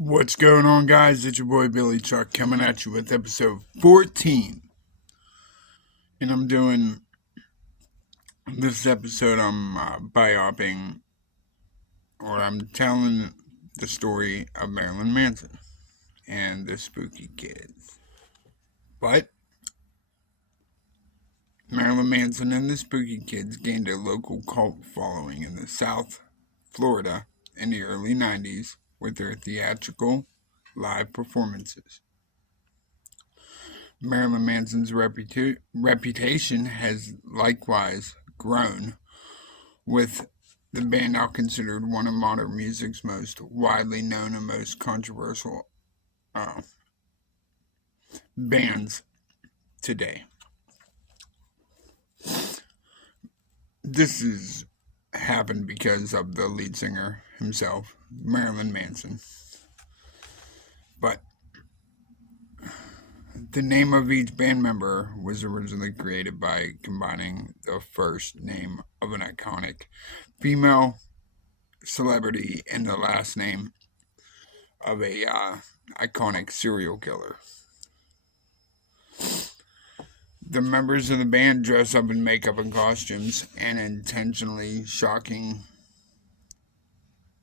What's going on, guys? It's your boy Billy Chuck coming at you with episode 14. And I'm doing this episode, I'm bioping, or I'm telling the story of Marilyn Manson and the spooky kids. But Marilyn Manson and the spooky kids gained a local cult following in the South Florida in the early 90s with their theatrical live performances. Marilyn Manson's reputation has likewise grown, with the band now considered one of modern music's most widely known and most controversial uh, bands today. This has happened because of the lead singer himself, Marilyn Manson. But the name of each band member was originally created by combining the first name of an iconic female celebrity and the last name of a iconic serial killer. The members of the band dress up in makeup and costumes and intentionally shocking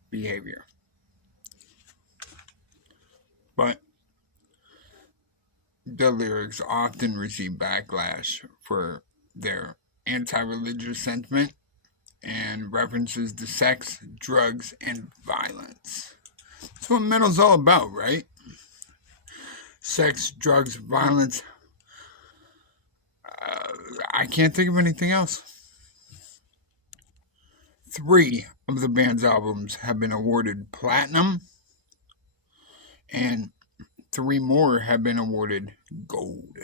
behavior. But the lyrics often receive backlash for their anti-religious sentiment and references to sex, drugs, and violence. That's what metal's all about, right? Sex, drugs, violence. I can't think of anything else. 3 of the band's albums have been awarded platinum, and 3 more have been awarded gold.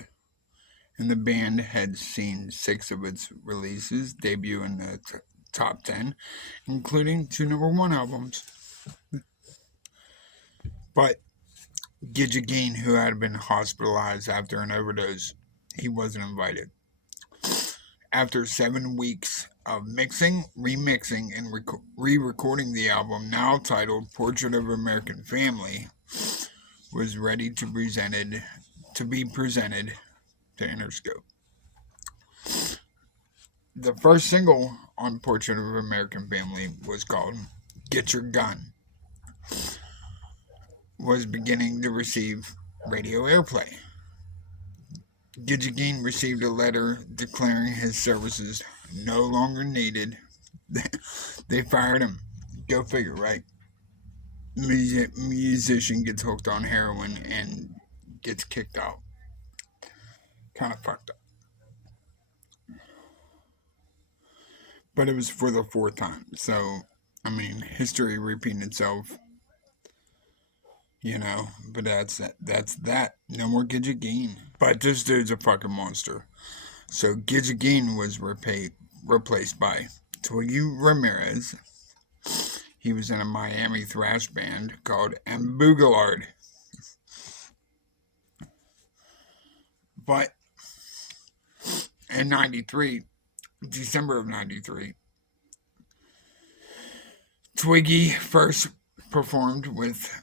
And the band had seen 6 of its releases debut in the top 10, including 2 number 1 albums. But Gidget, who had been hospitalized after an overdose, he wasn't invited. After 7 weeks of mixing, remixing, and re-recording, the album, now titled Portrait of an American Family, was ready to be presented to Interscope. The first single on Portrait of an American Family was called Get Your Gun, was beginning to receive radio airplay. Gidget received a letter declaring his services no longer needed. They fired him. Go figure, right? Musician gets hooked on heroin and gets kicked out. Kind of fucked up. But it was for the 4th time. So, I mean, history repeating itself. But that's that. No more Gidget. But this dude's a fucking monster. So Gidget was replaced by Twiggy Ramirez. He was in a Miami thrash band called Boogalard. But in December of 93, Twiggy first performed with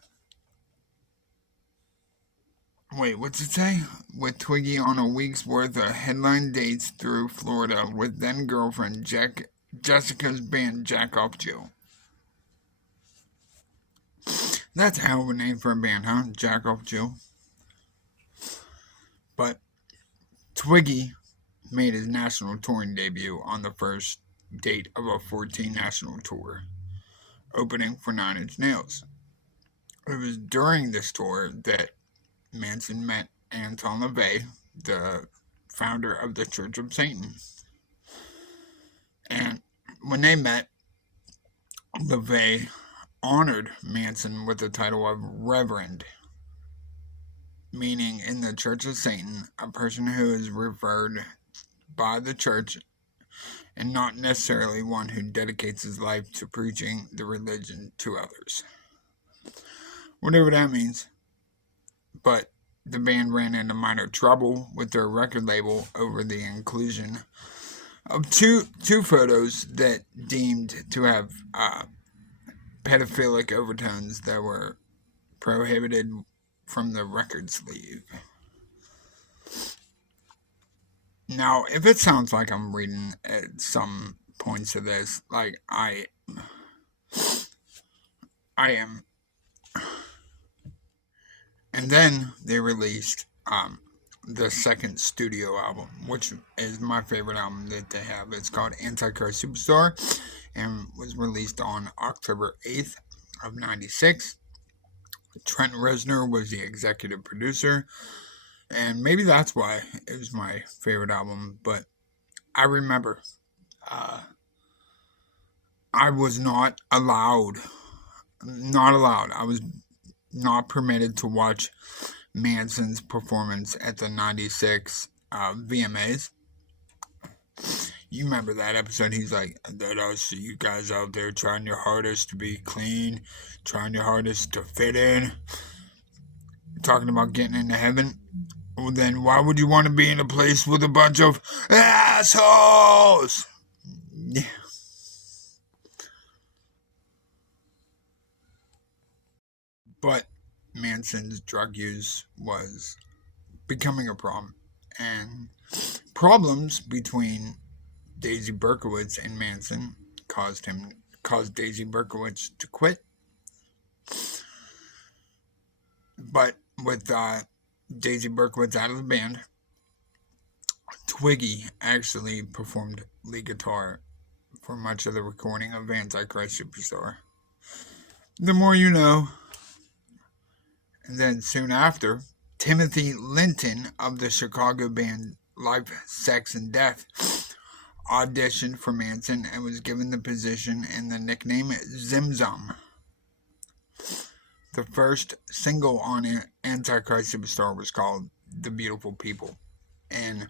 with Twiggy on a week's worth of headline dates through Florida with then-girlfriend Jessica's band Jack Off Jill. That's a hell of a name for a band, huh? Jack Off Jill. But Twiggy made his national touring debut on the first date of a 14 national tour, opening for 9 Inch Nails. It was during this tour that Manson met Anton LaVey, the founder of the Church of Satan. And when they met, LaVey honored Manson with the title of Reverend, meaning in the Church of Satan, a person who is revered by the church and not necessarily one who dedicates his life to preaching the religion to others. Whatever that means. But the band ran into minor trouble with their record label over the inclusion of two photos that deemed to have pedophilic overtones that were prohibited from the record sleeve. Now, if it sounds like I'm reading at some points of this, like I am. And then they released the second studio album, which is my favorite album that they have. It's called Antichrist Superstar and was released on October 8th of 96. Trent Reznor was the executive producer, and maybe that's why it was my favorite album. But I remember I was not allowed, I was not permitted to watch Manson's performance at the 96 VMAs. You remember that episode? He's like, that I see you guys out there trying your hardest to be clean, trying your hardest to fit in, talking about getting into heaven. Well, then why would you want to be in a place with a bunch of assholes? Yeah. But Manson's drug use was becoming a problem, and problems between Daisy Berkowitz and Manson caused Daisy Berkowitz to quit. But with Daisy Berkowitz out of the band, Twiggy actually performed lead guitar for much of the recording of Antichrist Superstar. The more you know. And then soon after, Timothy Linton of the Chicago band Life, Sex, and Death auditioned for Manson and was given the position and the nickname Zim-Zum. The first single on Antichrist Superstar was called The Beautiful People, and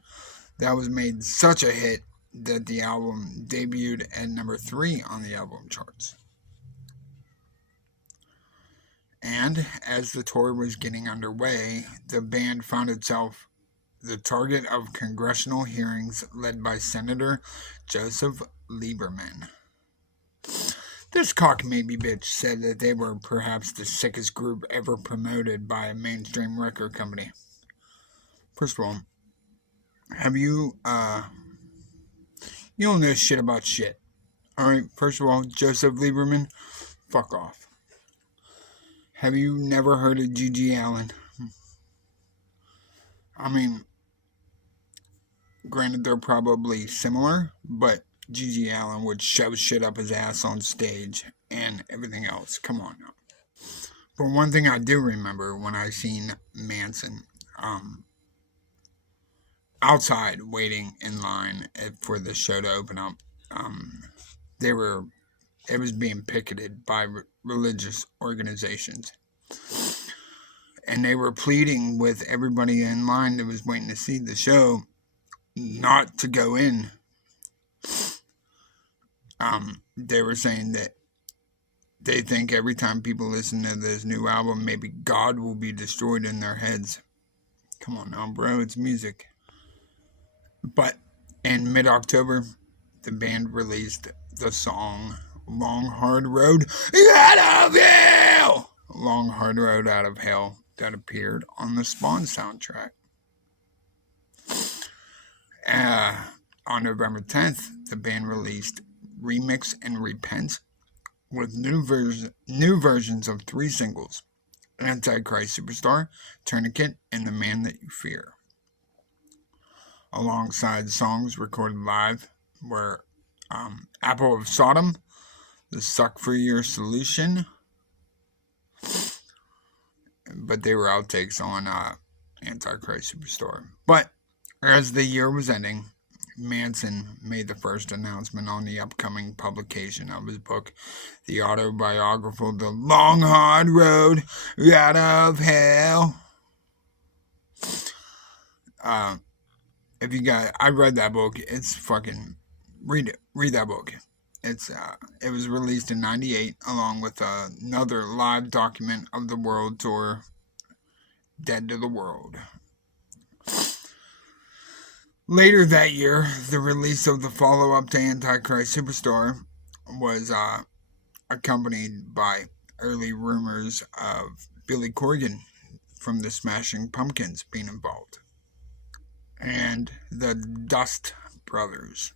that was made such a hit that the album debuted at number 3 on the album charts. And as the tour was getting underway, the band found itself the target of congressional hearings led by Senator Joseph Lieberman. This cock-maybe bitch said that they were perhaps the sickest group ever promoted by a mainstream record company. First of all, have you don't know shit about shit. Alright, first of all, Joseph Lieberman, fuck off. Have you never heard of G.G. Allin? I mean, granted they're probably similar, but G.G. Allin would shove shit up his ass on stage and everything else. Come on now. But one thing I do remember when I seen Manson, outside waiting in line for the show to open up, it was being picketed by religious organizations. And they were pleading with everybody in line that was waiting to see the show not to go in. They were saying that they think every time people listen to this new album, maybe God will be destroyed in their heads. Come on now, bro, it's music. But in mid-October, the band released the song Long Hard Road Out of Hell! Long Hard Road Out of Hell that appeared on the Spawn soundtrack. On November 10th, the band released Remix and Repent with new versions of 3 singles, Antichrist Superstar, Tourniquet, and The Man That You Fear. Alongside songs recorded live were Apple of Sodom, The Suck For Your Solution, but they were outtakes on Antichrist Superstar. But as the year was ending, Manson made the first announcement on the upcoming publication of his book, the autobiographical The Long Hard Road Out of Hell. If you got, I read that book. It's fucking, read it. Read that book. It was released in '98 along with another live document of the world tour, Dead to the World. Later that year, the release of the follow-up to Antichrist Superstar was accompanied by early rumors of Billy Corgan from the Smashing Pumpkins being involved, and the Dust Brothers.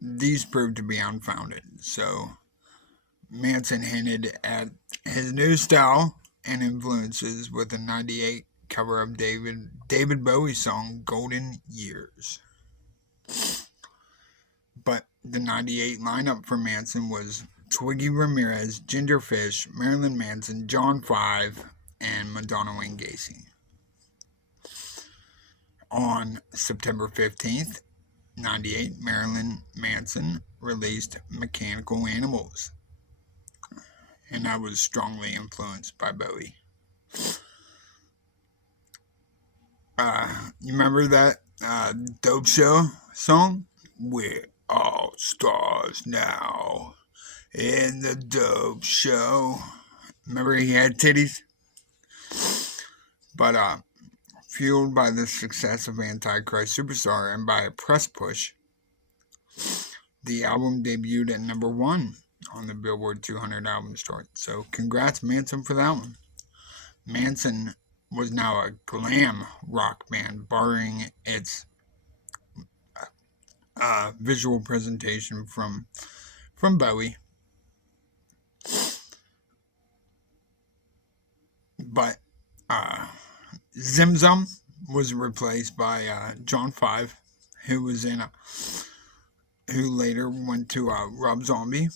These proved to be unfounded, so Manson hinted at his new style and influences with a '98 cover of David Bowie's song Golden Years. But the '98 lineup for Manson was Twiggy Ramirez, Ginger Fish, Marilyn Manson, John Five, and Madonna Wayne Gacy. On September 15th, '98, Marilyn Manson released Mechanical Animals, and I was strongly influenced by Bowie. You remember that Dope Show song? We're all stars now in the Dope Show. Remember he had titties? But fueled by the success of Antichrist Superstar and by a press push, the album debuted at number 1 on the Billboard 200 albums chart. So congrats, Manson, for that one. Manson was now a glam rock band, borrowing its visual presentation from Bowie. But Zim Zum was replaced by John Five, who later went to Rob Zombie.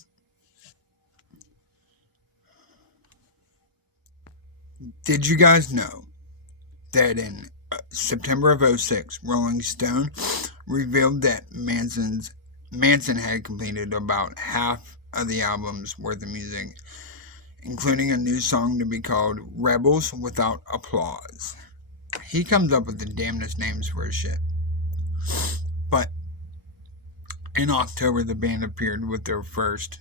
Did you guys know that in September of '06, Rolling Stone revealed that Manson had completed about half of the album's worth of music, including a new song to be called Rebels Without Applause. He comes up with the damnedest names for his shit. But in October, the band appeared with their first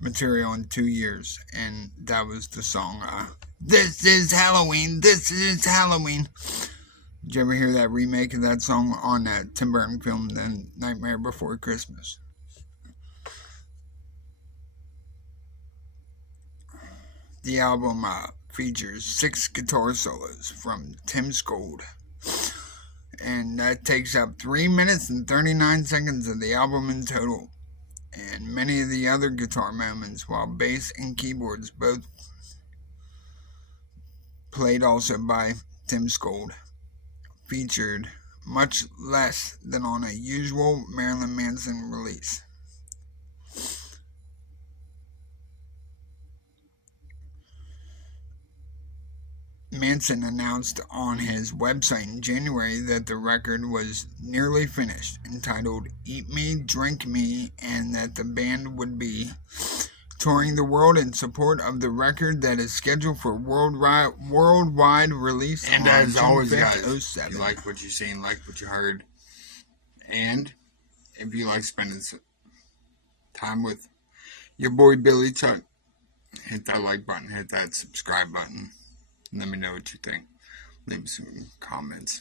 material in 2 years, and that was the song This Is Halloween, This Is Halloween. Did you ever hear that remake of that song on that Tim Burton film, The Nightmare Before Christmas? The album features 6 guitar solos from Tim Skold, and that takes up 3 minutes and 39 seconds of the album in total. And many of the other guitar moments, while bass and keyboards both played also by Tim Skold, featured much less than on a usual Marilyn Manson release. Manson announced on his website in January that the record was nearly finished, entitled Eat Me, Drink Me, and that the band would be touring the world in support of the record that is scheduled for worldwide release. And as always, guys, if you like what you've seen, like what you heard, and if you like spending time with your boy Billy Chuck, hit that like button, hit that subscribe button. Let me know what you think. Leave some comments.